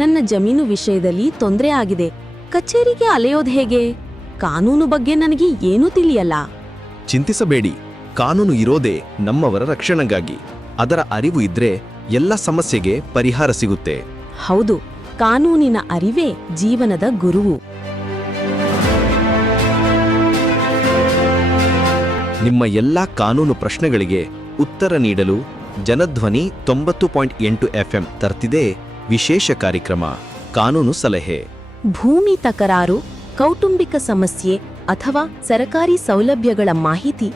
ನನ್ನ ಜಮೀನು ವಿಷಯದಲ್ಲಿ ತೊಂದರೆ ಆಗಿದೆ. ಕಚೇರಿಗೆ ಅಲೆಯೋದು ಹೇಗೆ? ಕಾನೂನು ಬಗ್ಗೆ ನನಗೆ ಏನೂ ತಿಳಿಯಲ್ಲ. ಚಿಂತಿಸಬೇಡಿ, ಕಾನೂನು ಇರೋದೇ ನಮ್ಮವರ ರಕ್ಷಣೆಗಾಗಿ. ಅದರ ಅರಿವು ಇದ್ರೆ ಎಲ್ಲ ಸಮಸ್ಯೆಗೆ ಪರಿಹಾರ ಸಿಗುತ್ತೆ. ಹೌದು, ಕಾನೂನಿನ ಅರಿವೇ ಜೀವನದ ಗುರುವು. ನಿಮ್ಮ ಎಲ್ಲಾ ಕಾನೂನು ಪ್ರಶ್ನೆಗಳಿಗೆ ಉತ್ತರ ನೀಡಲು ಜನಧ್ವನಿ 90.8 FM ತರ್ತಿದೆ ವಿಶೇಷ ಕಾರ್ಯಕ್ರಮ ಕಾನೂನು ಸಲಹೆ. ಭೂಮಿ ತಕರಾರು, ಕೌಟುಂಬಿಕ ಸಮಸ್ಯೆ ಅಥವಾ ಸರಕಾರಿ ಸೌಲಭ್ಯಗಳ ಮಾಹಿತಿ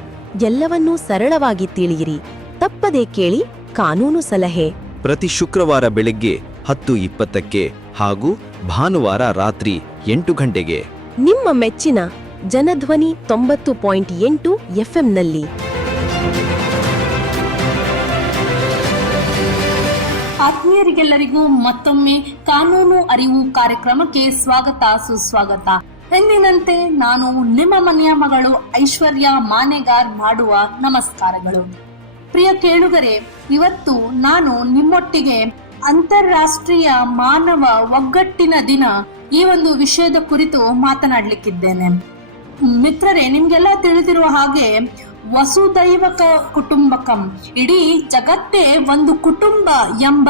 ಎಲ್ಲವನ್ನೂ ಸರಳವಾಗಿ ತಿಳಿಯಿರಿ. ತಪ್ಪದೇ ಕೇಳಿ ಕಾನೂನು ಸಲಹೆ. ಪ್ರತಿ ಶುಕ್ರವಾರ ಬೆಳಗ್ಗೆ 10:20ಕ್ಕೆ ಹಾಗೂ ಭಾನುವಾರ ರಾತ್ರಿ 8 ಗಂಟೆಗೆ ನಿಮ್ಮ ಮೆಚ್ಚಿನ ಜನಧ್ವನಿ 90.8 FMನಲ್ಲಿ. ಆತ್ಮೀಯರಿಗೆಲ್ಲರಿಗೂ ಮತ್ತೊಮ್ಮೆ ಕಾನೂನು ಅರಿವು ಕಾರ್ಯಕ್ರಮಕ್ಕೆ ಸ್ವಾಗತ ಸುಸ್ವಾಗತ. ಎಂದಿನಂತೆ ನಾನು ನಿಮ್ಮ ಮನೆಯ ಮಗಳು ಐಶ್ವರ್ಯ ಮಾನೆಗಾರ್ ಮಾಡುವ ನಮಸ್ಕಾರಗಳು. ಪ್ರಿಯ ಕೇಳುಗರೆ, ಇವತ್ತು ನಾನು ನಿಮ್ಮೊಟ್ಟಿಗೆ ಅಂತಾರಾಷ್ಟ್ರೀಯ ಮಾನವ ಒಗ್ಗಟ್ಟಿನ ದಿನ ಈ ಒಂದು ವಿಷಯದ ಕುರಿತು ಮಾತನಾಡಲಿಕ್ಕಿದ್ದೇನೆ. ಮಿತ್ರರೇ, ನಿಮ್ಗೆಲ್ಲ ತಿಳಿದಿರುವ ಹಾಗೆ ವಸುದೈವಕ ಕುಟುಂಬಕಂ, ಇಡೀ ಜಗತ್ತೇ ಒಂದು ಕುಟುಂಬ ಎಂಬ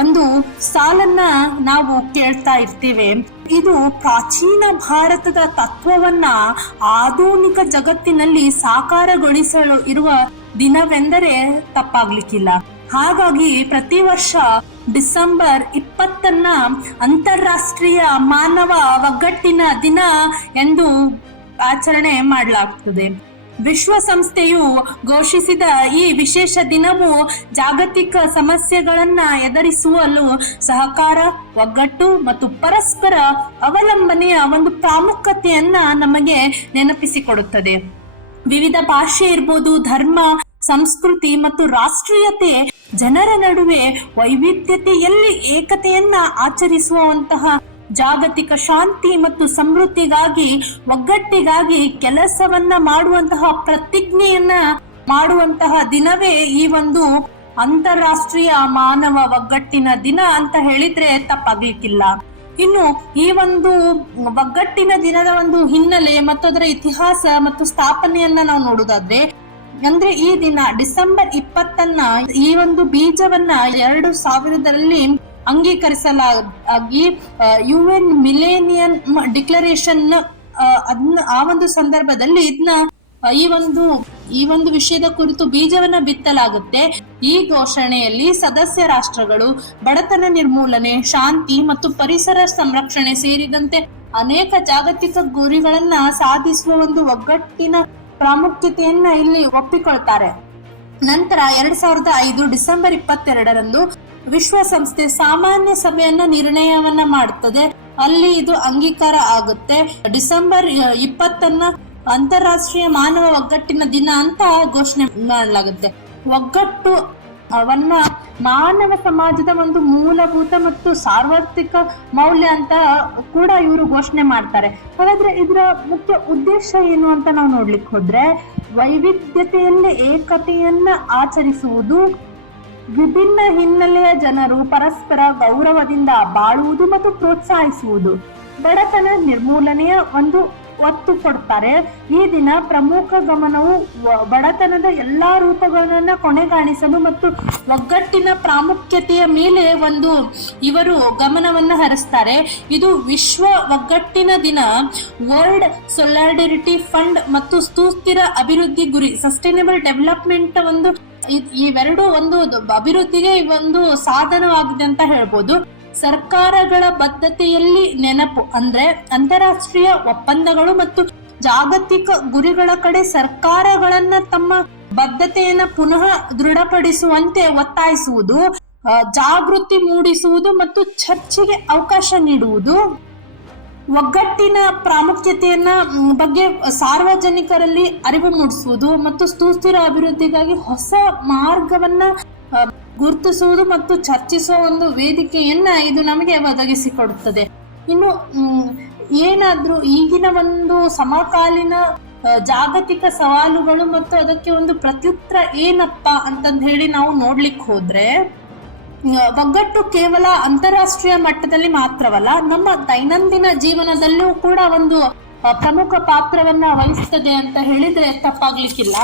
ಒಂದು ಸಾಲನ್ನ ನಾವು ಕೇಳ್ತಾ ಇರ್ತೀವಿ. ಇದು ಪ್ರಾಚೀನ ಭಾರತದ ತತ್ವವನ್ನ ಆಧುನಿಕ ಜಗತ್ತಿನಲ್ಲಿ ಸಾಕಾರಗೊಳಿಸಲು ಇರುವ ದಿನವೆಂದರೆ ತಪ್ಪಾಗ್ಲಿಕ್ಕಿಲ್ಲ. ಹಾಗಾಗಿ ಪ್ರತಿ ವರ್ಷ ಡಿಸೆಂಬರ್ 20ನ್ನ ಅಂತಾರಾಷ್ಟ್ರೀಯ ಮಾನವ ಒಗ್ಗಟ್ಟಿನ ದಿನ ಎಂದು ಆಚರಣೆ ಮಾಡಲಾಗುತ್ತದೆ. ವಿಶ್ವಸಂಸ್ಥೆಯು ಘೋಷಿಸಿದ ಈ ವಿಶೇಷ ದಿನವು ಜಾಗತಿಕ ಸಮಸ್ಯೆಗಳನ್ನ ಎದುರಿಸುವಲು ಸಹಕಾರ, ಒಗ್ಗಟ್ಟು ಮತ್ತು ಪರಸ್ಪರ ಅವಲಂಬನೆಯ ಒಂದು ಪ್ರಾಮುಖ್ಯತೆಯನ್ನ ನಮಗೆ ನೆನಪಿಸಿಕೊಡುತ್ತದೆ. ವಿವಿಧ ಭಾಷೆ ಇರ್ಬೋದು, ಧರ್ಮ, ಸಂಸ್ಕೃತಿ ಮತ್ತು ರಾಷ್ಟ್ರೀಯತೆ ಜನರ ನಡುವೆ ವೈವಿಧ್ಯತೆಯಲ್ಲಿ ಏಕತೆಯನ್ನ ಆಚರಿಸುವಂತಹ ಜಾಗತಿಕ ಶಾಂತಿ ಮತ್ತು ಸಮೃದ್ಧಿಗಾಗಿ, ಒಗ್ಗಟ್ಟಿಗಾಗಿ ಕೆಲಸವನ್ನ ಮಾಡುವಂತಹ ಪ್ರತಿಜ್ಞೆಯನ್ನ ಮಾಡುವಂತಹ ದಿನವೇ ಈ ಒಂದು ಅಂತಾರಾಷ್ಟ್ರೀಯ ಮಾನವ ಒಗ್ಗಟ್ಟಿನ ದಿನ ಅಂತ ಹೇಳಿದ್ರೆ ತಪ್ಪಾಗ್ಲಿಕ್ಕಿಲ್ಲ. ಇನ್ನು ಈ ಒಂದು ಒಗ್ಗಟ್ಟಿನ ದಿನದ ಒಂದು ಹಿನ್ನೆಲೆ ಮತ್ತು ಅದರ ಇತಿಹಾಸ ಮತ್ತು ಸ್ಥಾಪನೆಯನ್ನ ನಾವು ನೋಡುದಾದ್ರೆ, ಅಂದ್ರೆ ಈ ದಿನ ಡಿಸೆಂಬರ್ 20ನ್ನ ಈ ಒಂದು ಬೀಜವನ್ನ 2000ರಲ್ಲಿ ಅಂಗೀಕರಿಸಲಾಗಿ UN ಮಿಲೇನಿಯಂ ಡಿಕ್ಲರೇಷನ್ ಅದನ್ನ ಆ ಒಂದು ಸಂದರ್ಭದಲ್ಲಿ ಇದನ್ನ ಈ ಒಂದು ವಿಷಯದ ಕುರಿತು ಬೀಜವನ್ನ ಬಿತ್ತಲಾಗುತ್ತೆ. ಈ ಘೋಷಣೆಯಲ್ಲಿ ಸದಸ್ಯ ರಾಷ್ಟ್ರಗಳು ಬಡತನ ನಿರ್ಮೂಲನೆ, ಶಾಂತಿ ಮತ್ತು ಪರಿಸರ ಸಂರಕ್ಷಣೆ ಸೇರಿದಂತೆ ಅನೇಕ ಜಾಗತಿಕ ಗುರಿಗಳನ್ನ ಸಾಧಿಸುವ ಒಂದು ಒಗ್ಗಟ್ಟಿನ ಪ್ರಾಮುಖ್ಯತೆಯನ್ನ ಇಲ್ಲಿ ಒಪ್ಪಿಕೊಳ್ತಾರೆ. ನಂತರ 2005 ಡಿಸೆಂಬರ್ 22ರಂದು ವಿಶ್ವಸಂಸ್ಥೆ ಸಾಮಾನ್ಯ ಸಭೆಯನ್ನ ನಿರ್ಣಯವನ್ನ ಮಾಡುತ್ತದೆ. ಅಲ್ಲಿ ಇದು ಅಂಗೀಕಾರ ಆಗುತ್ತೆ. ಡಿಸೆಂಬರ್ 20ನ್ನ ಅಂತಾರಾಷ್ಟ್ರೀಯ ಮಾನವ ಒಗ್ಗಟ್ಟಿನ ದಿನ ಅಂತ ಘೋಷಣೆ ಮಾಡಲಾಗುತ್ತೆ. ಒಗ್ಗಟ್ಟು ಅವನ್ನ ಮಾನವ ಸಮಾಜದ ಒಂದು ಮೂಲಭೂತ ಮತ್ತು ಸಾರ್ವತ್ರಿಕ ಮೌಲ್ಯ ಅಂತ ಕೂಡ ಇವರು ಘೋಷಣೆ ಮಾಡ್ತಾರೆ. ಹಾಗಾದ್ರೆ ಇದರ ಮುಖ್ಯ ಉದ್ದೇಶ ಏನು ಅಂತ ನಾವು ನೋಡ್ಲಿಕ್ಕೆ ಹೋದ್ರೆ, ವೈವಿಧ್ಯತೆಯಲ್ಲಿ ಏಕತೆಯನ್ನ ಆಚರಿಸುವುದು, ವಿಭಿನ್ನ ಹಿನ್ನೆಲೆಯ ಜನರು ಪರಸ್ಪರ ಗೌರವದಿಂದ ಬಾಳುವುದು ಮತ್ತು ಪ್ರೋತ್ಸಾಹಿಸುವುದು, ಬಡತನ ನಿರ್ಮೂಲನೆಯ ಒಂದು ಒತ್ತು ಕೊಡ್ತಾರೆ. ಈ ದಿನ ಪ್ರಮುಖ ಗಮನವು ಬಡತನದ ಎಲ್ಲಾ ರೂಪಗಳನ್ನ ಕೊನೆಗಾಣಿಸಲು ಮತ್ತು ಒಗ್ಗಟ್ಟಿನ ಪ್ರಾಮುಖ್ಯತೆಯ ಮೇಲೆ ಇವರು ಗಮನವನ್ನ ಹರಿಸ್ತಾರೆ. ಇದು ವಿಶ್ವ ಒಗ್ಗಟ್ಟಿನ ದಿನ, ವರ್ಲ್ಡ್ ಸೊಲಿಡಾರಿಟಿ ಫಂಡ್ ಮತ್ತು ಸುಸ್ಥಿರ ಅಭಿವೃದ್ಧಿ ಗುರಿ, ಸಸ್ಟೈನಬಲ್ ಡೆವಲಪ್ಮೆಂಟ್ ಇವೆರಡು ಅಭಿವೃದ್ಧಿಗೆ ಒಂದು ಸಾಧನವಾಗಿದೆ ಅಂತ ಹೇಳ್ಬೋದು. ಸರ್ಕಾರಗಳ ಬದ್ಧತೆಯಲ್ಲಿ ನೆನಪು ಅಂದ್ರೆ ಅಂತಾರಾಷ್ಟ್ರೀಯ ಒಪ್ಪಂದಗಳು ಮತ್ತು ಜಾಗತಿಕ ಗುರಿಗಳ ಕಡೆ ಸರ್ಕಾರಗಳನ್ನ ತಮ್ಮ ಬದ್ಧತೆಯನ್ನ ಪುನಃ ದೃಢಪಡಿಸುವಂತೆ ಒತ್ತಾಯಿಸುವುದು, ಜಾಗೃತಿ ಮೂಡಿಸುವುದು ಮತ್ತು ಚರ್ಚೆಗೆ ಅವಕಾಶ ನೀಡುವುದು, ಒಗ್ಗಟ್ಟಿನ ಪ್ರಾಮುಖ್ಯತೆಯನ್ನ ಬಗ್ಗೆ ಸಾರ್ವಜನಿಕರಲ್ಲಿ ಅರಿವು ಮೂಡಿಸುವುದು ಮತ್ತು ಸುಸ್ಥಿರ ಅಭಿವೃದ್ಧಿಗಾಗಿ ಹೊಸ ಮಾರ್ಗವನ್ನ ಗುರುತಿಸುವುದು ಮತ್ತು ಚರ್ಚಿಸುವ ಒಂದು ವೇದಿಕೆಯನ್ನ ಇದು ನಮಗೆ ಒದಗಿಸಿಕೊಡುತ್ತದೆ. ಇನ್ನು ಏನಾದ್ರೂ ಈಗಿನ ಒಂದು ಸಮಕಾಲೀನ ಜಾಗತಿಕ ಸವಾಲುಗಳು ಮತ್ತು ಅದಕ್ಕೆ ಒಂದು ಪ್ರತ್ಯುತ್ತರ ಏನಪ್ಪಾ ಅಂತಂದ್ ಹೇಳಿ ನಾವು ನೋಡ್ಲಿಕ್ಕೆ ಹೋದ್ರೆ, ಒಗ್ಗಟ್ಟು ಕೇವಲ ಅಂತಾರಾಷ್ಟ್ರೀಯ ಮಟ್ಟದಲ್ಲಿ ಮಾತ್ರವಲ್ಲ, ನಮ್ಮ ದೈನಂದಿನ ಜೀವನದಲ್ಲೂ ಕೂಡ ಒಂದು ಪ್ರಮುಖ ಪಾತ್ರವನ್ನ ವಹಿಸ್ತದೆ ಅಂತ ಹೇಳಿದ್ರೆ ತಪ್ಪಾಗ್ಲಿಕ್ಕಿಲ್ಲ.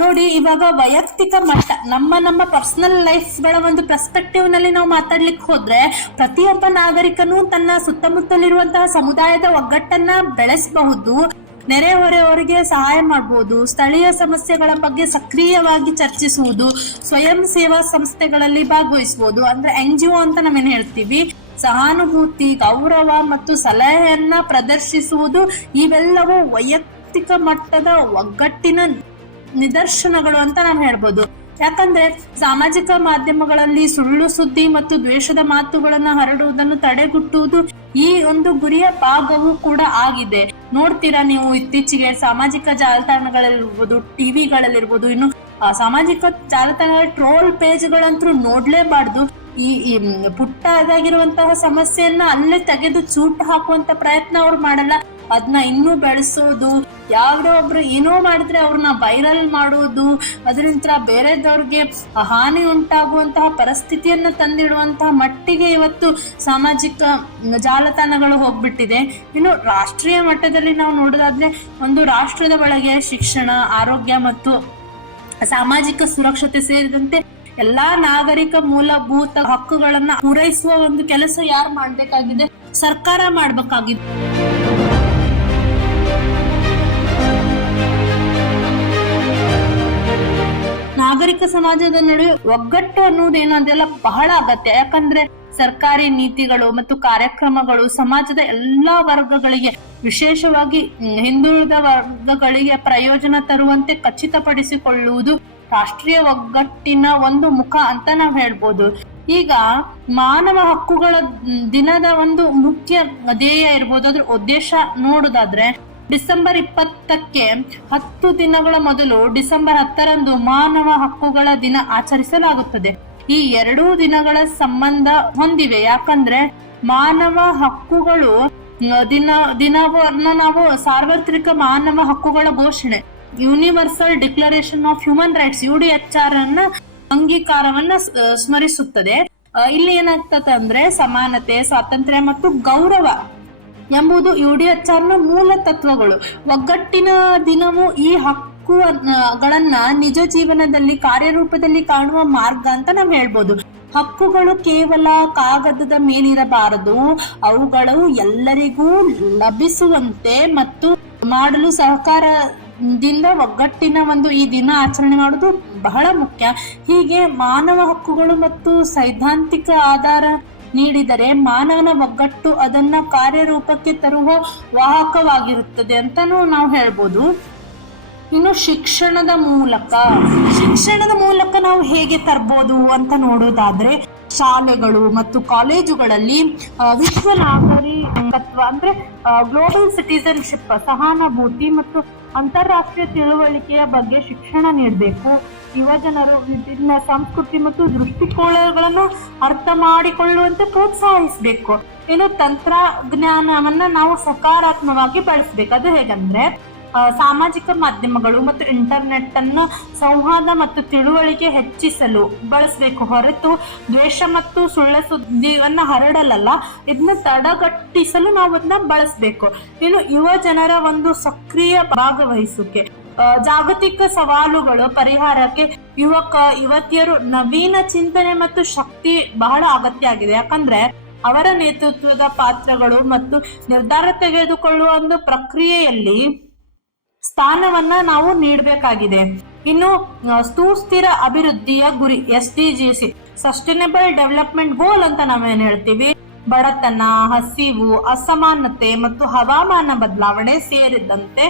ನೋಡಿ, ಇವಾಗ ವೈಯಕ್ತಿಕ ಮಟ್ಟ ನಮ್ಮ ಪರ್ಸನಲ್ ಲೈಫ್ ಗಳ ಒಂದು ಪರ್ಸ್ಪೆಕ್ಟಿವ್ ನಲ್ಲಿ ನಾವು ಮಾತಾಡ್ಲಿಕ್ಕೆ ಹೋದ್ರೆ, ಪ್ರತಿಯೊಬ್ಬ ನಾಗರಿಕನು ತನ್ನ ಸುತ್ತಮುತ್ತಲಿರುವಂತಹ ಸಮುದಾಯದ ಒಗ್ಗಟ್ಟನ್ನ ಬೆಳೆಸಬಹುದು, ನೆರೆಹೊರೆಯವರಿಗೆ ಸಹಾಯ ಮಾಡಬಹುದು, ಸ್ಥಳೀಯ ಸಮಸ್ಯೆಗಳ ಬಗ್ಗೆ ಸಕ್ರಿಯವಾಗಿ ಚರ್ಚಿಸುವುದು, ಸ್ವಯಂ ಸೇವಾ ಸಂಸ್ಥೆಗಳಲ್ಲಿ ಭಾಗವಹಿಸಬಹುದು, ಅಂದ್ರೆ NGO ಅಂತ ನಾವೇನ್ ಹೇಳ್ತೀವಿ, ಸಹಾನುಭೂತಿ, ಗೌರವ ಮತ್ತು ಸಲಹೆಯನ್ನ ಪ್ರದರ್ಶಿಸುವುದು, ಇವೆಲ್ಲವೂ ವೈಯಕ್ತಿಕ ಮಟ್ಟದ ಒಗ್ಗಟ್ಟಿನ ನಿದರ್ಶನಗಳು ಅಂತ ನಾನು ಹೇಳ್ಬೋದು. ಯಾಕಂದ್ರೆ ಸಾಮಾಜಿಕ ಮಾಧ್ಯಮಗಳಲ್ಲಿ ಸುಳ್ಳು ಸುದ್ದಿ ಮತ್ತು ದ್ವೇಷದ ಮಾತುಗಳನ್ನ ಹರಡುವುದನ್ನು ತಡೆಗಟ್ಟುವುದು ಈ ಒಂದು ಗುರಿಯ ಭಾಗವೂ ಕೂಡ ಆಗಿದೆ. ನೋಡ್ತೀರಾ ನೀವು, ಇತ್ತೀಚೆಗೆ ಸಾಮಾಜಿಕ ಜಾಲತಾಣಗಳಲ್ಲಿರ್ಬೋದು, ಟಿವಿಗಳಲ್ಲಿರ್ಬೋದು, ಇನ್ನು ಸಾಮಾಜಿಕ ಜಾಲತಾಣ ಟ್ರೋಲ್ ಪೇಜ್ಗಳಂತೂ ನೋಡ್ಲೇಬಾರ್ದು. ಈ ಪುಟ್ಟದಾಗಿರುವಂತಹ ಸಮಸ್ಯೆಯನ್ನ ಅಲ್ಲೇ ತೆಗೆದು ಚೂಟ್ ಹಾಕುವಂತ ಪ್ರಯತ್ನ ಅವ್ರು ಮಾಡಲ್ಲ, ಅದನ್ನ ಇನ್ನೂ ಬೆಳೆಸೋದು, ಯಾವ್ದೋ ಒಬ್ರು ಏನೋ ಮಾಡಿದ್ರೆ ಅವ್ರನ್ನ ವೈರಲ್ ಮಾಡೋದು, ಅದರಿಂದ ಬೇರೆದವ್ರಿಗೆ ಹಾನಿ ಉಂಟಾಗುವಂತಹ ಪರಿಸ್ಥಿತಿಯನ್ನ ತಂದಿಡುವಂತಹ ಮಟ್ಟಿಗೆ ಇವತ್ತು ಸಾಮಾಜಿಕ ಜಾಲತಾಣಗಳು ಹೋಗ್ಬಿಟ್ಟಿದೆ. ಇನ್ನು ರಾಷ್ಟ್ರೀಯ ಮಟ್ಟದಲ್ಲಿ ನಾವು ನೋಡೋದಾದ್ರೆ, ಒಂದು ರಾಷ್ಟ್ರದ ಒಳಗೆ ಶಿಕ್ಷಣ, ಆರೋಗ್ಯ ಮತ್ತು ಸಾಮಾಜಿಕ ಸುರಕ್ಷತೆ ಸೇರಿದಂತೆ ಎಲ್ಲಾ ನಾಗರಿಕ ಮೂಲಭೂತ ಹಕ್ಕುಗಳನ್ನ ಪೂರೈಸುವ ಒಂದು ಕೆಲಸ ಯಾರು ಮಾಡ್ಬೇಕಾಗಿದೆ? ಸರ್ಕಾರ ಮಾಡ್ಬೇಕಾಗಿದೆ. ನಾಗರಿಕ ಸಮಾಜದ ನಡುವೆ ಒಗ್ಗಟ್ಟು ಅನ್ನೋದೇನು ಅದೆಲ್ಲ ಬಹಳ ಅಗತ್ಯ. ಯಾಕಂದ್ರೆ ಸರ್ಕಾರಿ ನೀತಿಗಳು ಮತ್ತು ಕಾರ್ಯಕ್ರಮಗಳು ಸಮಾಜದ ಎಲ್ಲಾ ವರ್ಗಗಳಿಗೆ, ವಿಶೇಷವಾಗಿ ಹಿಂದುಳಿದ ವರ್ಗಗಳಿಗೆ ಪ್ರಯೋಜನ ತರುವಂತೆ ಖಚಿತಪಡಿಸಿಕೊಳ್ಳುವುದು ರಾಷ್ಟ್ರೀಯ ಒಗ್ಗಟ್ಟಿನ ಒಂದು ಮುಖ ಅಂತ ನಾವು ಹೇಳ್ಬೋದು. ಈಗ ಮಾನವ ಹಕ್ಕುಗಳ ದಿನದ ಒಂದು ಮುಖ್ಯ ಧ್ಯೇಯ ಇರ್ಬೋದು, ಅದ್ರ ಉದ್ದೇಶ ನೋಡುದಾದ್ರೆ, ಡಿಸೆಂಬರ್ 20ಕ್ಕೆ 10 ದಿನಗಳ ಮೊದಲು ಡಿಸೆಂಬರ್ 10ರಂದು ಮಾನವ ಹಕ್ಕುಗಳ ದಿನ ಆಚರಿಸಲಾಗುತ್ತದೆ. ಈ 2 ದಿನಗಳ ಸಂಬಂಧ ಹೊಂದಿವೆ. ಯಾಕಂದ್ರೆ ಮಾನವ ಹಕ್ಕುಗಳು ದಿನವನ್ನ ನಾವು ಸಾರ್ವತ್ರಿಕ ಮಾನವ ಹಕ್ಕುಗಳ ಘೋಷಣೆ, universal declaration of human rights UDHR ಅನ್ನ ಅಂಗೀಕಾರವನ್ನ ಸ್ಮರಿಸುತ್ತದೆ. ಇಲ್ಲಿ ಏನಾಗ್ತದೆ ಅಂದ್ರೆ, ಸಮಾನತೆ, ಸ್ವಾತಂತ್ರ್ಯ ಮತ್ತು ಗೌರವ ಎಂಬುದು UDHR ನ ಮೂಲ ತತ್ವಗಳು. ಒಗ್ಗಟ್ಟಿನ ದಿನವು ಈ ಹಕ್ಕುಗಳನ್ನ ನಿಜ ಜೀವನದಲ್ಲಿ ಕಾರ್ಯರೂಪದಲ್ಲಿ ಕಾಣುವ ಮಾರ್ಗ ಅಂತ ನಾವು ಹೇಳ್ಬೋದು. ಹಕ್ಕುಗಳು ಕೇವಲ ಕಾಗದದ ಮೇಲಿರಬಾರದು, ಅವುಗಳು ಎಲ್ಲರಿಗೂ ಲಭಿಸುವಂತೆ ಮತ್ತು ಮಾಡಲು ಸಹಕಾರದಿಂದ ಒಗ್ಗಟ್ಟಿನ ಒಂದು ಈ ದಿನ ಆಚರಣೆ ಮಾಡುವುದು ಬಹಳ ಮುಖ್ಯ. ಹೀಗೆ ಮಾನವ ಹಕ್ಕುಗಳು ಮತ್ತು ಸೈದ್ಧಾಂತಿಕ ಆಧಾರ ನೀಡಿದರೆ ಮಾನವನ ಒಗ್ಗಟ್ಟು ಅದನ್ನ ಕಾರ್ಯರೂಪಕ್ಕೆ ತರುವ ವಾಹಕವಾಗಿರುತ್ತದೆ ಅಂತಾನು ನಾವು ಹೇಳ್ಬೋದು. ಇನ್ನು ಶಿಕ್ಷಣದ ಮೂಲಕ ನಾವು ಹೇಗೆ ತರ್ಬೋದು ಅಂತ ನೋಡೋದಾದ್ರೆ, ಶಾಲೆಗಳು ಮತ್ತು ಕಾಲೇಜುಗಳಲ್ಲಿ ವಿಶ್ವ ನಾಗರಿಕತ್ವ ಅಂದ್ರೆ ಗ್ಲೋಬಲ್ ಸಿಟಿಸನ್ಶಿಪ್, ಸಹಾನುಭೂತಿ ಮತ್ತು ಅಂತಾರಾಷ್ಟ್ರೀಯ ತಿಳುವಳಿಕೆಯ ಬಗ್ಗೆ ಶಿಕ್ಷಣ ನೀಡಬೇಕು. ಯುವಜನರು ವಿಭಿನ್ನ ಸಂಸ್ಕೃತಿ ಮತ್ತು ದೃಷ್ಟಿಕೋನಗಳನ್ನು ಅರ್ಥ ಮಾಡಿಕೊಳ್ಳುವಂತೆ ಪ್ರೋತ್ಸಾಹಿಸಬೇಕು. ಇನ್ನು ತಂತ್ರಜ್ಞಾನವನ್ನ ನಾವು ಸಕಾರಾತ್ಮಕವಾಗಿ ಬಳಸಬೇಕು. ಅದು ಹೇಗಂದ್ರೆ, ಸಾಮಾಜಿಕ ಮಾಧ್ಯಮಗಳು ಮತ್ತು ಇಂಟರ್ನೆಟ್ ಅನ್ನು ಸಂವಾದ ಮತ್ತು ತಿಳುವಳಿಕೆ ಹೆಚ್ಚಿಸಲು ಬಳಸಬೇಕು, ಹೊರತು ದ್ವೇಷ ಮತ್ತು ಸುಳ್ಳು ಸುದ್ದಿಯನ್ನ ಹರಡಲಲ್ಲ. ಇದನ್ನ ತಡೆಗಟ್ಟಿಸಲು ನಾವು ಅದನ್ನ ಬಳಸಬೇಕು. ಇನ್ನು ಯುವ ಜನರ ಒಂದು ಸಕ್ರಿಯ ಭಾಗವಹಿಸುವಿಕೆ, ಜಾಗತಿಕ ಸವಾಲುಗಳು ಪರಿಹಾರಕ್ಕೆ ಯುವತಿಯರು ನವೀನ ಚಿಂತನೆ ಮತ್ತು ಶಕ್ತಿ ಬಹಳ ಅಗತ್ಯ ಆಗಿದೆ. ಯಾಕಂದ್ರೆ ಅವರ ನೇತೃತ್ವದ ಪಾತ್ರಗಳು ಮತ್ತು ನಿರ್ಧಾರ ತೆಗೆದುಕೊಳ್ಳುವ ಒಂದು ಪ್ರಕ್ರಿಯೆಯಲ್ಲಿ ಸ್ಥಾನವನ್ನ ನಾವು ನೀಡಬೇಕಾಗಿದೆ. ಇನ್ನು ಸುಸ್ಥಿರ ಅಭಿವೃದ್ಧಿಯ ಗುರಿ SDGs, ಸಸ್ಟೈನಬಲ್ ಡೆವಲಪ್ಮೆಂಟ್ ಗೋಲ್ ಅಂತ ನಾವೇನ್ ಹೇಳ್ತೀವಿ, ಬಡತನ, ಹಸಿವು, ಅಸಮಾನತೆ ಮತ್ತು ಹವಾಮಾನ ಬದಲಾವಣೆ ಸೇರಿದಂತೆ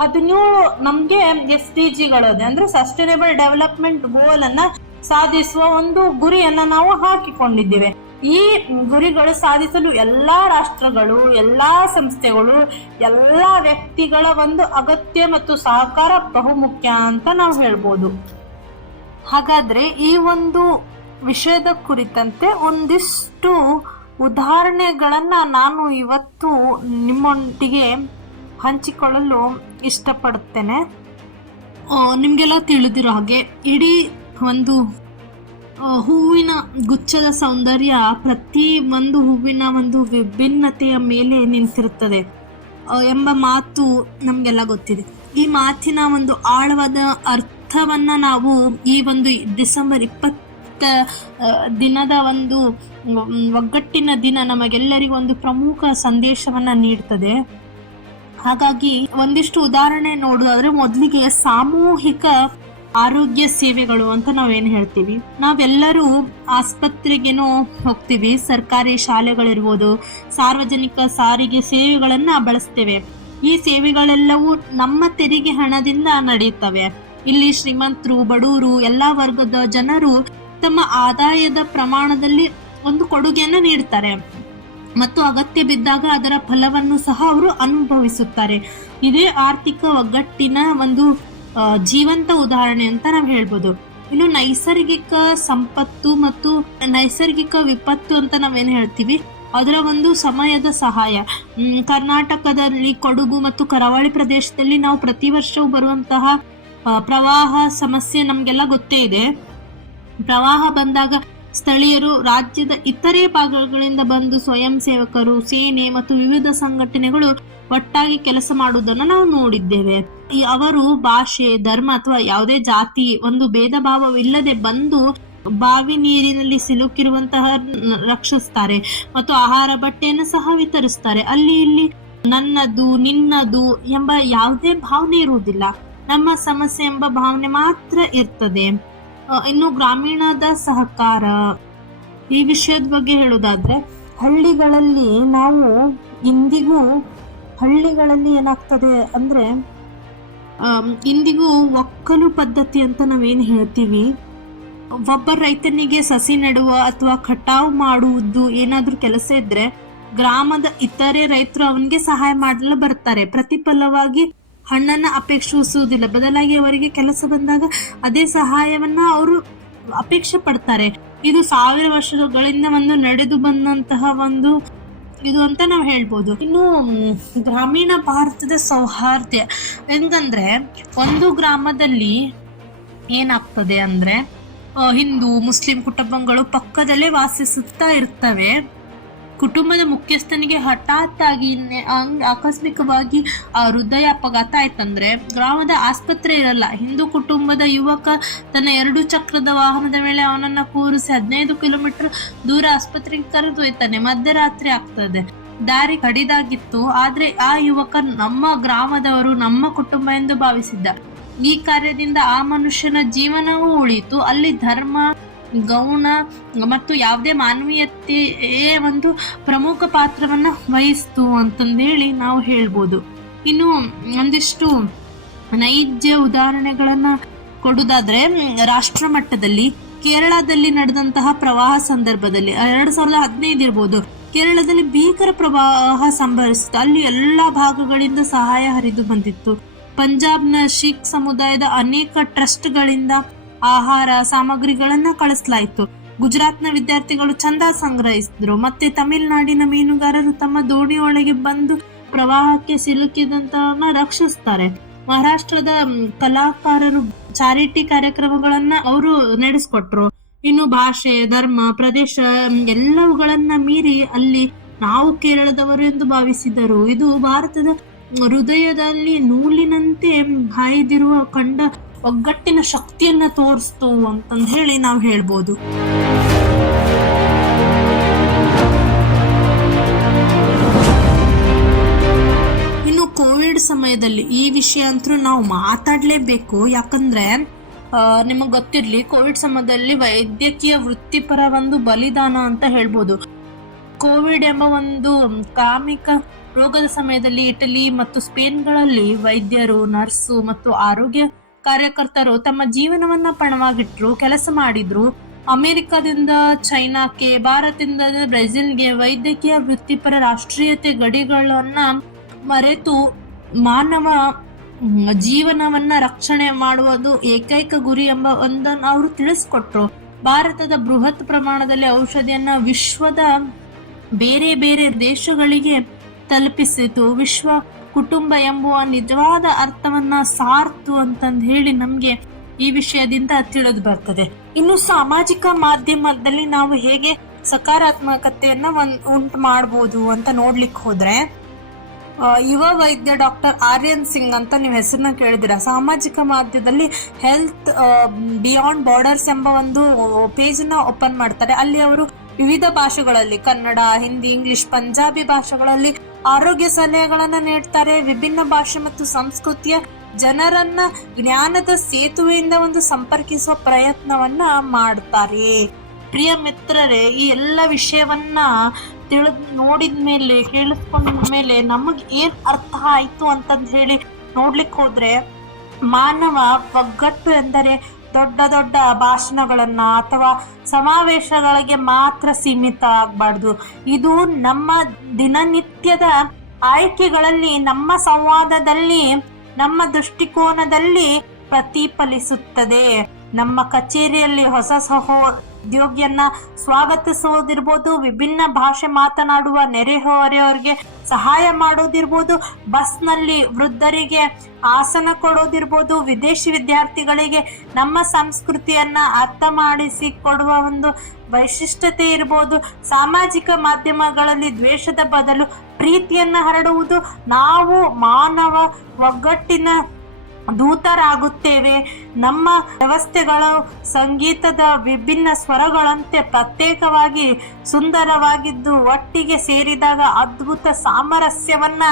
17 ನಮ್ಗೆ SDGಗಳಿದೆ. ಅಂದ್ರೆ ಸಸ್ಟೈನಬಲ್ ಡೆವಲಪ್ಮೆಂಟ್ ಗೋಲ್ ಅನ್ನ ಸಾಧಿಸುವ ಒಂದು ಗುರಿಯನ್ನ ನಾವು ಹಾಕಿಕೊಂಡಿದ್ದೇವೆ. ಈ ಗುರಿಗಳು ಸಾಧಿಸಲು ಎಲ್ಲಾ ರಾಷ್ಟ್ರಗಳು, ಎಲ್ಲಾ ಸಂಸ್ಥೆಗಳು, ಎಲ್ಲಾ ವ್ಯಕ್ತಿಗಳ ಒಂದು ಅಗತ್ಯ ಮತ್ತು ಸಹಕಾರ ಬಹುಮುಖ್ಯ ಅಂತ ನಾವು ಹೇಳ್ಬೋದು. ಹಾಗಾದ್ರೆ ಈ ಒಂದು ವಿಷಯದ ಕುರಿತಂತೆ ಒಂದಿಷ್ಟು ಉದಾಹರಣೆಗಳನ್ನ ನಾನು ಇವತ್ತು ನಿಮ್ಮೊಂದಿಗೆ ಹಂಚಿಕೊಳ್ಳಲು ಇಷ್ಟಪಡುತ್ತೇನೆ. ನಿಮಗೆಲ್ಲ ತಿಳಿದಿರೋ ಹಾಗೆ ಇಡೀ ಒಂದು ಹೂವಿನ ಗುಚ್ಛದ ಸೌಂದರ್ಯ ಪ್ರತಿ ಒಂದು ಹೂವಿನ ಒಂದು ವಿಭಿನ್ನತೆಯ ಮೇಲೆ ನಿಂತಿರುತ್ತದೆ ಎಂಬ ಮಾತು ನಮಗೆಲ್ಲ ಗೊತ್ತಿದೆ. ಈ ಮಾತಿನ ಒಂದು ಆಳವಾದ ಅರ್ಥವನ್ನ ನಾವು ಈ ಒಂದು ಡಿಸೆಂಬರ್ 20 ದಿನದ ಒಂದು ಒಗ್ಗಟ್ಟಿನ ದಿನ ನಮಗೆಲ್ಲರಿಗೂ ಒಂದು ಪ್ರಮುಖ ಸಂದೇಶವನ್ನ ನೀಡ್ತದೆ. ಹಾಗಾಗಿ ಒಂದಿಷ್ಟು ಉದಾಹರಣೆ ನೋಡೋದಾದ್ರೆ, ಮೊದಲಿಗೆ ಸಾಮೂಹಿಕ ಆರೋಗ್ಯ ಸೇವೆಗಳು ಅಂತ ನಾವೇನ್ ಹೇಳ್ತೀವಿ. ನಾವೆಲ್ಲರೂ ಆಸ್ಪತ್ರೆಗೇನೋ ಹೋಗ್ತೀವಿ, ಸರ್ಕಾರಿ ಶಾಲೆಗಳಿರ್ಬೋದು, ಸಾರ್ವಜನಿಕ ಸಾರಿಗೆ ಸೇವೆಗಳನ್ನ ಬಳಸ್ತೇವೆ. ಈ ಸೇವೆಗಳೆಲ್ಲವೂ ನಮ್ಮ ತೆರಿಗೆ ಹಣದಿಂದ ನಡೆಯುತ್ತವೆ. ಇಲ್ಲಿ ಶ್ರೀಮಂತರು, ಬಡವರು, ಎಲ್ಲಾ ವರ್ಗದ ಜನರು ತಮ್ಮ ಆದಾಯದ ಪ್ರಮಾಣದಲ್ಲಿ ಒಂದು ಕೊಡುಗೆಯನ್ನ ನೀಡ್ತಾರೆ ಮತ್ತು ಅಗತ್ಯ ಬಿದ್ದಾಗ ಅದರ ಫಲವನ್ನು ಸಹ ಅವರು ಅನುಭವಿಸುತ್ತಾರೆ. ಇದೇ ಆರ್ಥಿಕ ಒಗ್ಗಟ್ಟಿನ ಒಂದು ಜೀವಂತ ಉದಾಹರಣೆ ಅಂತ ನಾವು ಹೇಳ್ಬೋದು. ಇನ್ನು ನೈಸರ್ಗಿಕ ಸಂಪತ್ತು ಮತ್ತು ನೈಸರ್ಗಿಕ ವಿಪತ್ತು ಅಂತ ನಾವೇನ್ ಹೇಳ್ತೀವಿ, ಅದರ ಒಂದು ಸಮಯದ ಸಹಾಯ. ಕರ್ನಾಟಕದಲ್ಲಿ ಕೊಡಗು ಮತ್ತು ಕರಾವಳಿ ಪ್ರದೇಶದಲ್ಲಿ ನಾವು ಪ್ರತಿ ವರ್ಷವೂ ಬರುವಂತಹ ಪ್ರವಾಹ ಸಮಸ್ಯೆ ನಮ್ಗೆಲ್ಲ ಗೊತ್ತೇ ಇದೆ. ಪ್ರವಾಹ ಬಂದಾಗ ಸ್ಥಳೀಯರು ರಾಜ್ಯದ ಇತರೆ ಭಾಗಗಳಿಂದ ಬಂದು ಸ್ವಯಂ ಸೇವಕರು, ಸೇನೆ ಮತ್ತು ವಿವಿಧ ಸಂಘಟನೆಗಳು ಒಟ್ಟಾಗಿ ಕೆಲಸ ಮಾಡುವುದನ್ನು ನಾವು ನೋಡಿದ್ದೇವೆ. ಅವರು ಭಾಷೆ, ಧರ್ಮ ಅಥವಾ ಯಾವುದೇ ಜಾತಿ ಒಂದು ಭೇದ ಭಾವವಿಲ್ಲದೆ ಬಂದು ಬಾವಿ ನೀರಿನಲ್ಲಿ ಸಿಲುಕಿರುವಂತಹ ರಕ್ಷಿಸ್ತಾರೆ ಮತ್ತು ಆಹಾರ, ಬಟ್ಟೆಯನ್ನು ಸಹ ವಿತರಿಸ್ತಾರೆ. ಅಲ್ಲಿ ಇಲ್ಲಿ ನನ್ನದು ನಿನ್ನದು ಎಂಬ ಯಾವುದೇ ಭಾವನೆ ಇರುವುದಿಲ್ಲ, ನಮ್ಮ ಸಮಸ್ಯೆ ಎಂಬ ಭಾವನೆ ಮಾತ್ರ ಇರ್ತದೆ. ಇನ್ನು ಗ್ರಾಮೀಣದ ಸಹಕಾರ, ಈ ವಿಷಯದ ಬಗ್ಗೆ ಹೇಳೋದಾದ್ರೆ, ಹಳ್ಳಿಗಳಲ್ಲಿ ನಾವು ಇಂದಿಗೂ ಹಳ್ಳಿಗಳಲ್ಲಿ ಏನಾಗ್ತದೆ ಅಂದ್ರೆ ಇಂದಿಗೂ ಒಕ್ಕಲು ಪದ್ಧತಿ ಅಂತ ನಾವೇನ್ ಹೇಳ್ತೀವಿ. ಒಬ್ಬ ರೈತನಿಗೆ ಸಸಿ ನೆಡುವ ಅಥವಾ ಕಟಾವು ಮಾಡುವುದು ಏನಾದ್ರೂ ಕೆಲಸ ಇದ್ರೆ ಗ್ರಾಮದ ಇತರೆ ರೈತರು ಅವನಿಗೆ ಸಹಾಯ ಮಾಡಲು ಬರ್ತಾರೆ. ಪ್ರತಿಫಲವಾಗಿ ಹಣ್ಣನ್ನ ಅಪೇಕ್ಷಿಸುವುದಿಲ್ಲ, ಬದಲಾಗಿ ಅವರಿಗೆ ಕೆಲಸ ಬಂದಾಗ ಅದೇ ಸಹಾಯವನ್ನ ಅವರು ಅಪೇಕ್ಷೆ ಪಡ್ತಾರೆ. ಇದು 1000 ವರ್ಷಗಳಿಂದ ಒಂದು ನಡೆದು ಬಂದಂತಹ ಒಂದು ಇದು ಅಂತ ನಾವು ಹೇಳ್ಬೋದು. ಇನ್ನು ಗ್ರಾಮೀಣ ಭಾರತದ ಸೌಹಾರ್ದ ಹೆಂಗಂದ್ರೆ, ಒಂದು ಗ್ರಾಮದಲ್ಲಿ ಏನಾಗ್ತದೆ ಅಂದ್ರೆ ಹಿಂದೂ ಮುಸ್ಲಿಂ ಕುಟುಂಬಗಳು ಪಕ್ಕದಲ್ಲೇ ವಾಸಿಸುತ್ತಾ ಇರ್ತವೆ. ಕುಟುಂಬದ ಮುಖ್ಯಸ್ಥನಿಗೆ ಹಠಾತ್ ಆಗಿ ಆಕಸ್ಮಿಕವಾಗಿ ಹೃದಯ ಅಪಘಾತ ಆಯ್ತಂದ್ರೆ ಗ್ರಾಮದ ಆಸ್ಪತ್ರೆ ಇರಲ್ಲ. ಹಿಂದೂ ಕುಟುಂಬದ ಯುವಕ ತನ್ನ 2 ಚಕ್ರದ ವಾಹನದ ಮೇಲೆ ಅವನನ್ನ ಕೂರಿಸಿ 15 ಕಿಲೋಮೀಟರ್ ದೂರ ಆಸ್ಪತ್ರೆಗೆ ಕರೆದೊಯ್ತಾನೆ. ಮಧ್ಯರಾತ್ರಿ ಆಗ್ತದೆ, ದಾರಿ ಕಡಿದಾಗಿತ್ತು, ಆದ್ರೆ ಆ ಯುವಕ ನಮ್ಮ ಗ್ರಾಮದವರು, ನಮ್ಮ ಕುಟುಂಬ ಎಂದು ಭಾವಿಸಿದ್ದ. ಈ ಕಾರ್ಯದಿಂದ ಆ ಮನುಷ್ಯನ ಜೀವನವೂ ಉಳಿಯಿತು. ಅಲ್ಲಿ ಧರ್ಮ, ಗೌಣ ಮತ್ತು ಯಾವುದೇ ಮಾನವೀಯತೆಯೇ ಒಂದು ಪ್ರಮುಖ ಪಾತ್ರವನ್ನ ವಹಿಸ್ತು ಅಂತಂದೇಳಿ ನಾವು ಹೇಳ್ಬೋದು. ಇನ್ನು ಒಂದಿಷ್ಟು ನೈಜ ಉದಾಹರಣೆಗಳನ್ನ ಕೊಡುವುದಾದ್ರೆ, ರಾಷ್ಟ್ರ ಮಟ್ಟದಲ್ಲಿ ಕೇರಳದಲ್ಲಿ ನಡೆದಂತಹ ಪ್ರವಾಹ ಸಂದರ್ಭದಲ್ಲಿ 2015 ಇರ್ಬೋದು, ಕೇರಳದಲ್ಲಿ ಭೀಕರ ಪ್ರವಾಹ ಸಂಭವಿಸಿತು. ಅಲ್ಲಿ ಎಲ್ಲಾ ಭಾಗಗಳಿಂದ ಸಹಾಯ ಹರಿದು ಬಂದಿತ್ತು. ಪಂಜಾಬ್ನ ಸಿಖ್ ಸಮುದಾಯದ ಅನೇಕ ಟ್ರಸ್ಟ್ಗಳಿಂದ ಆಹಾರ ಸಾಮಗ್ರಿಗಳನ್ನ ಕಳಿಸಲಾಯಿತು. ಗುಜರಾತ್ನ ವಿದ್ಯಾರ್ಥಿಗಳು ಚಂದ ಸಂಗ್ರಹಿಸಿದ್ರು. ಮತ್ತೆ ತಮಿಳುನಾಡಿನ ಮೀನುಗಾರರು ತಮ್ಮ ದೋಣಿಯೊಳಗೆ ಬಂದು ಪ್ರವಾಹಕ್ಕೆ ಸಿಲುಕಿದಂತವನ್ನ ರಕ್ಷಿಸ್ತಾರೆ. ಮಹಾರಾಷ್ಟ್ರದ ಕಲಾಕಾರರು ಚಾರಿಟಿ ಕಾರ್ಯಕ್ರಮಗಳನ್ನ ಅವರು ನಡೆಸ್ಕೊಟ್ರು. ಇನ್ನು ಭಾಷೆ, ಧರ್ಮ, ಪ್ರದೇಶ ಎಲ್ಲವುಗಳನ್ನ ಮೀರಿ ಅಲ್ಲಿ ನಾವು ಕೇರಳದವರು ಎಂದು ಭಾವಿಸಿದರು. ಇದು ಭಾರತದ ಹೃದಯದಲ್ಲಿ ನೂಲಿನಂತೆ ಹಾಯ್ದಿರುವ ಕಂಡ ಒಗ್ಗಟ್ಟಿನ ಶಕ್ತಿಯನ್ನ ತೋರಿಸ್ತು ಅಂತಂದು ಹೇಳಿ ನಾವು ಹೇಳ್ಬೋದು. ಇನ್ನು ಕೋವಿಡ್ ಸಮಯದಲ್ಲಿ ಈ ವಿಷಯ ಅಂತೂ ನಾವು ಮಾತಾಡ್ಲೇಬೇಕು. ಯಾಕಂದ್ರೆ ನಿಮಗ್ ಗೊತ್ತಿರ್ಲಿ, ಕೋವಿಡ್ ಸಮಯದಲ್ಲಿ ವೈದ್ಯಕೀಯ ವೃತ್ತಿಪರ ಒಂದು ಬಲಿದಾನ ಅಂತ ಹೇಳ್ಬೋದು. ಕೋವಿಡ್ ಎಂಬ ಒಂದು ಕಾಮಿಕ ರೋಗದ ಸಮಯದಲ್ಲಿ ಇಟಲಿ ಮತ್ತು ಸ್ಪೇನ್ಗಳಲ್ಲಿ ವೈದ್ಯರು, ನರ್ಸು ಮತ್ತು ಆರೋಗ್ಯ ಕಾರ್ಯಕರ್ತರು ತಮ್ಮ ಜೀವನವನ್ನ ಪಣವಾಗಿಟ್ರು, ಕೆಲಸ ಮಾಡಿದ್ರು. ಅಮೆರಿಕದಿಂದ ಚೈನಾಕ್ಕೆ, ಭಾರತದಿಂದ ಬ್ರೆಜಿಲ್ಗೆ ವೈದ್ಯಕೀಯ ವೃತ್ತಿಪರ ರಾಷ್ಟ್ರೀಯತೆ ಗಡಿಗಳನ್ನ ಮರೆತು ಮಾನವ ಜೀವನವನ್ನ ರಕ್ಷಣೆ ಮಾಡುವುದು ಏಕೈಕ ಗುರಿ ಎಂಬ ಒಂದನ್ನು ಅವರು ತಿಳಿಸ್ಕೊಟ್ರು. ಭಾರತದ ಬೃಹತ್ ಪ್ರಮಾಣದಲ್ಲಿ ಔಷಧಿಯನ್ನ ವಿಶ್ವದ ಬೇರೆ ಬೇರೆ ದೇಶಗಳಿಗೆ ತಲುಪಿಸಿತು. ವಿಶ್ವ ಕುಟುಂಬ ಎಂಬುವ ನಿಜವಾದ ಅರ್ಥವನ್ನ ಸಾರ್ತು ಅಂತಂದು ಹೇಳಿ ನಮ್ಗೆ ಈ ವಿಷಯದಿಂದ ತಿಳಿದು ಬರ್ತದೆ. ಇನ್ನು ಸಾಮಾಜಿಕ ಮಾಧ್ಯಮದಲ್ಲಿ ನಾವು ಹೇಗೆ ಸಕಾರಾತ್ಮಕತೆಯನ್ನ ಉಂಟು ಮಾಡಬಹುದು ಅಂತ ನೋಡ್ಲಿಕ್ಕೆ ಹೋದ್ರೆ, ಯುವ ವೈದ್ಯ ಡಾಕ್ಟರ್ ಆರ್ಯನ್ ಸಿಂಗ್ ಅಂತ ನೀವು ಹೆಸರನ್ನ ಕೇಳಿದಿರ. ಸಾಮಾಜಿಕ ಮಾಧ್ಯಮದಲ್ಲಿ ಹೆಲ್ತ್ ಬಿಯಾಂಡ್ ಬಾರ್ಡರ್ಸ್ ಎಂಬ ಒಂದು ಪೇಜ್ ನ ಓಪನ್ ಮಾಡ್ತಾರೆ. ಅಲ್ಲಿ ಅವರು ವಿವಿಧ ಭಾಷೆಗಳಲ್ಲಿ ಕನ್ನಡ, ಹಿಂದಿ, ಇಂಗ್ಲಿಷ್, ಪಂಜಾಬಿ ಭಾಷೆಗಳಲ್ಲಿ ಆರೋಗ್ಯ ಸಲಹೆಗಳನ್ನ ನೀಡ್ತಾರೆ. ವಿಭಿನ್ನ ಭಾಷೆ ಮತ್ತು ಸಂಸ್ಕೃತಿಯ ಜನರನ್ನ ಜ್ಞಾನದ ಸೇತುವೆಯಿಂದ ಒಂದು ಸಂಪರ್ಕಿಸುವ ಪ್ರಯತ್ನವನ್ನ ಮಾಡ್ತಾರೆ. ಪ್ರಿಯ ಮಿತ್ರರೇ, ಈ ಎಲ್ಲ ವಿಷಯವನ್ನ ನೋಡಿದ್ಮೇಲೆ, ಕೇಳಿಸ್ಕೊಂಡ ಮೇಲೆ ನಮಗ್ ಏನ್ ಅರ್ಥ ಆಯ್ತು ಅಂತಂದ್ ಹೇಳಿ ನೋಡ್ಲಿಕ್ಕೆ ಹೋದ್ರೆ, ಮಾನವ ಒಗ್ಗಟ್ಟು ಎಂದರೆ ದೊಡ್ಡ ದೊಡ್ಡ ಭಾಷಣಗಳನ್ನ ಅಥವಾ ಸಮಾವೇಶಗಳಿಗೆ ಮಾತ್ರ ಸೀಮಿತ ಆಗ್ಬಾರ್ದು. ಇದು ನಮ್ಮ ದಿನನಿತ್ಯದ ಆಯ್ಕೆಗಳಲ್ಲಿ, ನಮ್ಮ ಸಂವಾದದಲ್ಲಿ, ನಮ್ಮ ದೃಷ್ಟಿಕೋನದಲ್ಲಿ ಪ್ರತಿಫಲಿಸುತ್ತದೆ. ನಮ್ಮ ಕಚೇರಿಯಲ್ಲಿ ಹೊಸ ಸಹೋದ್ಯೋಗಿಯನ್ನ ಸ್ವಾಗತಿಸುವುದಿರ್ಬೋದು, ವಿಭಿನ್ನ ಭಾಷೆ ಮಾತನಾಡುವ ನೆರೆಹೊರೆಯವರಿಗೆ ಸಹಾಯ ಮಾಡೋದಿರ್ಬೋದು, ಬಸ್ನಲ್ಲಿ ವೃದ್ಧರಿಗೆ ಆಸನ ಕೊಡೋದಿರ್ಬೋದು, ವಿದೇಶಿ ವಿದ್ಯಾರ್ಥಿಗಳಿಗೆ ನಮ್ಮ ಸಂಸ್ಕೃತಿಯನ್ನ ಅರ್ಥ ಮಾಡಿಸಿಕೊಡುವ ಒಂದು ವೈಶಿಷ್ಟ್ಯತೆ ಇರ್ಬೋದು, ಸಾಮಾಜಿಕ ಮಾಧ್ಯಮಗಳಲ್ಲಿ ದ್ವೇಷದ ಬದಲು ಪ್ರೀತಿಯನ್ನ ಹರಡುವುದು. ನಾವು ಮಾನವ ಒಗ್ಗಟ್ಟಿನ ದೂತರಾಗುತ್ತೇವೆ. ನಮ್ಮ ವ್ಯವಸ್ಥೆಗಳು ಸಂಗೀತದ ವಿಭಿನ್ನ ಸ್ವರಗಳಂತೆ ಪ್ರತ್ಯೇಕವಾಗಿ ಸುಂದರವಾಗಿದ್ದು ಒಟ್ಟಿಗೆ ಸೇರಿದಾಗ ಅದ್ಭುತ ಸಾಮರಸ್ಯವನ್ನ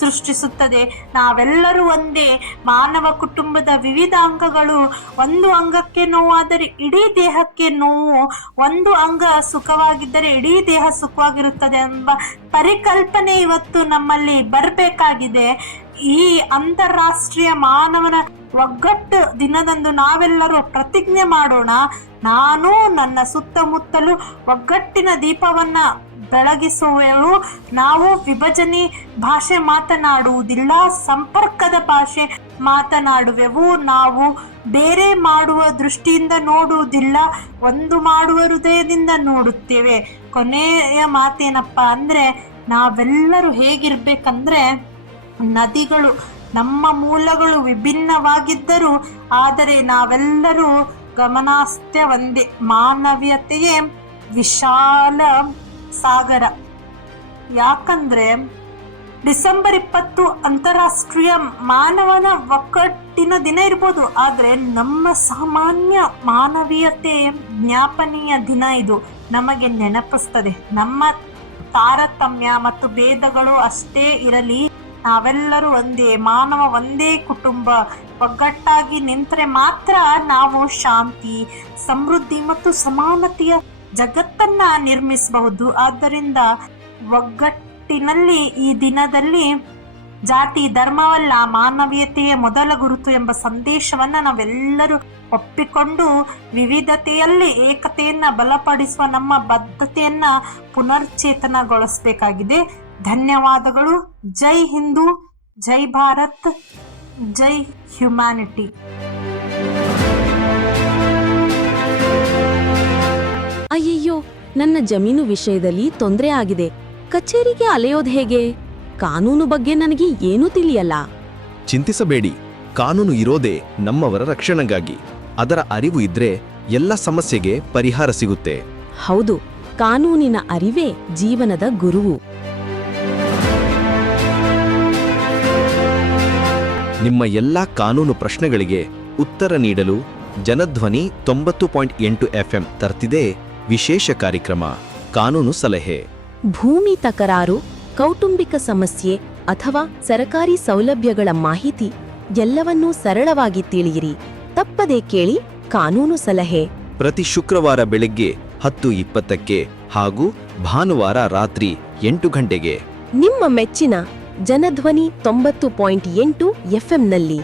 ಸೃಷ್ಟಿಸುತ್ತದೆ. ನಾವೆಲ್ಲರೂ ಒಂದೇ. ಮಾನವ ಕುಟುಂಬದ ವಿವಿಧ ಅಂಗಗಳು. ಒಂದು ಅಂಗಕ್ಕೆ ನೋವಾದರೆ ಇಡೀ ದೇಹಕ್ಕೆ ನೋವು, ಒಂದು ಅಂಗ ಸುಖವಾಗಿದ್ದರೆ ಇಡೀ ದೇಹ ಸುಖವಾಗಿರುತ್ತದೆ ಎಂಬ ಪರಿಕಲ್ಪನೆ ಇವತ್ತು ನಮ್ಮಲ್ಲಿ ಬರಬೇಕಾಗಿದೆ. ಈ ಅಂತಾರಾಷ್ಟ್ರೀಯ ಮಾನವನ ಒಗ್ಗಟ್ಟು ದಿನದಂದು ನಾವೆಲ್ಲರೂ ಪ್ರತಿಜ್ಞೆ ಮಾಡೋಣ. ನಾನು ನನ್ನ ಸುತ್ತಮುತ್ತಲು ಒಗ್ಗಟ್ಟಿನ ದೀಪವನ್ನ ಬೆಳಗಿಸುವೆವು. ನಾವು ವಿಭಜನೆ ಭಾಷೆ ಮಾತನಾಡುವುದಿಲ್ಲ, ಸಂಪರ್ಕದ ಭಾಷೆ ಮಾತನಾಡುವೆವು. ನಾವು ಬೇರೆ ಮಾಡುವ ದೃಷ್ಟಿಯಿಂದ ನೋಡುವುದಿಲ್ಲ, ಒಂದು ಮಾಡುವ ಹೃದಯದಿಂದ ನೋಡುತ್ತೇವೆ. ಕೊನೆಯ ಮಾತೇನಪ್ಪ ಅಂದ್ರೆ, ನಾವೆಲ್ಲರೂ ಹೇಗಿರ್ಬೇಕಂದ್ರೆ, ನದಿಗಳು, ನಮ್ಮ ಮೂಲಗಳು ವಿಭಿನ್ನವಾಗಿದ್ದರೂ ಆದರೆ ನಾವೆಲ್ಲರೂ ಗಮನಾಸ್ತ್ಯ ಒಂದೇ. ಮಾನವೀಯತೆಯೇ ವಿಶಾಲ ಸಾಗರ. ಯಾಕಂದ್ರೆ ಡಿಸೆಂಬರ್ 20 ಅಂತಾರಾಷ್ಟ್ರೀಯ ಮಾನವನ ಒಗ್ಗಟ್ಟಿನ ದಿನ ಇರ್ಬೋದು, ಆದ್ರೆ ನಮ್ಮ ಸಾಮಾನ್ಯ ಮಾನವೀಯತೆ ಜ್ಞಾಪನೀಯ ದಿನ ಇದು. ನಮಗೆ ನೆನಪಿಸ್ತದೆ ನಮ್ಮ ತಾರತಮ್ಯ ಮತ್ತು ಭೇದಗಳು ಅಷ್ಟೇ ಇರಲಿ, ನಾವೆಲ್ಲರೂ ಒಂದೇ, ಮಾನವ ಒಂದೇ ಕುಟುಂಬ. ಒಗ್ಗಟ್ಟಾಗಿ ನಿಂತರೆ ಮಾತ್ರ ನಾವು ಶಾಂತಿ, ಸಮೃದ್ಧಿ ಮತ್ತು ಸಮಾನತೆಯ ಜಗತ್ತನ್ನ ನಿರ್ಮಿಸಬಹುದು. ಆದ್ದರಿಂದ ಒಗ್ಗಟ್ಟಿನಲ್ಲಿ ಈ ದಿನದಲ್ಲಿ ಜಾತಿ ಧರ್ಮವಲ್ಲ, ಮಾನವೀಯತೆಯ ಮೊದಲ ಗುರುತು ಎಂಬ ಸಂದೇಶವನ್ನ ನಾವೆಲ್ಲರೂ ಒಪ್ಪಿಕೊಂಡು ವಿವಿಧತೆಯಲ್ಲಿ ಏಕತೆಯನ್ನ ಬಲಪಡಿಸುವ ನಮ್ಮ ಬದ್ಧತೆಯನ್ನ ಪುನರ್ಚೇತನಗೊಳಿಸಬೇಕಾಗಿದೆ. ಧನ್ಯವಾದಗಳು. ಜೈ ಹಿಂದೂ, ಜೈ ಭಾರತ್, ಜೈ ಹ್ಯುಮ್ಯಾನಿಟಿ. ಅಯ್ಯಯ್ಯೋ, ನನ್ನ ಜಮೀನು ವಿಷಯದಲ್ಲಿ ತೊಂದರೆ ಆಗಿದೆ. ಕಚೇರಿಗೆ ಅಲೆಯೋದು ಹೇಗೆ? ಕಾನೂನು ಬಗ್ಗೆ ನನಗೆ ಏನೂ ತಿಳಿಯಲ್ಲ. ಚಿಂತಿಸಬೇಡಿ, ಕಾನೂನು ಇರೋದೇ ನಮ್ಮವರ ರಕ್ಷಣೆಗಾಗಿ. ಅದರ ಅರಿವು ಇದ್ರೆ ಎಲ್ಲ ಸಮಸ್ಯೆಗೆ ಪರಿಹಾರ ಸಿಗುತ್ತೆ. ಹೌದು, ಕಾನೂನಿನ ಅರಿವೇ ಜೀವನದ ಗುರುವು. ನಿಮ್ಮ ಎಲ್ಲಾ ಕಾನೂನು ಪ್ರಶ್ನೆಗಳಿಗೆ ಉತ್ತರ ನೀಡಲು ಜನಧ್ವನಿ 90.8 FM ತರ್ತಿದೆ ವಿಶೇಷ ಕಾರ್ಯಕ್ರಮ ಕಾನೂನು ಸಲಹೆ. ಭೂಮಿ ತಕರಾರು, ಕೌಟುಂಬಿಕ ಸಮಸ್ಯೆ ಅಥವಾ ಸರಕಾರಿ ಸೌಲಭ್ಯಗಳ ಮಾಹಿತಿ ಎಲ್ಲವನ್ನೂ ಸರಳವಾಗಿ ತಿಳಿಯಿರಿ. ತಪ್ಪದೇ ಕೇಳಿ ಕಾನೂನು ಸಲಹೆ. ಪ್ರತಿ ಶುಕ್ರವಾರ ಬೆಳಗ್ಗೆ 10:20ಕ್ಕೆ ಹಾಗೂ ಭಾನುವಾರ ರಾತ್ರಿ 8 ಗಂಟೆಗೆ ನಿಮ್ಮ ಮೆಚ್ಚಿನ ಜನಧ್ವನಿ 90.8 FMನಲ್ಲಿ.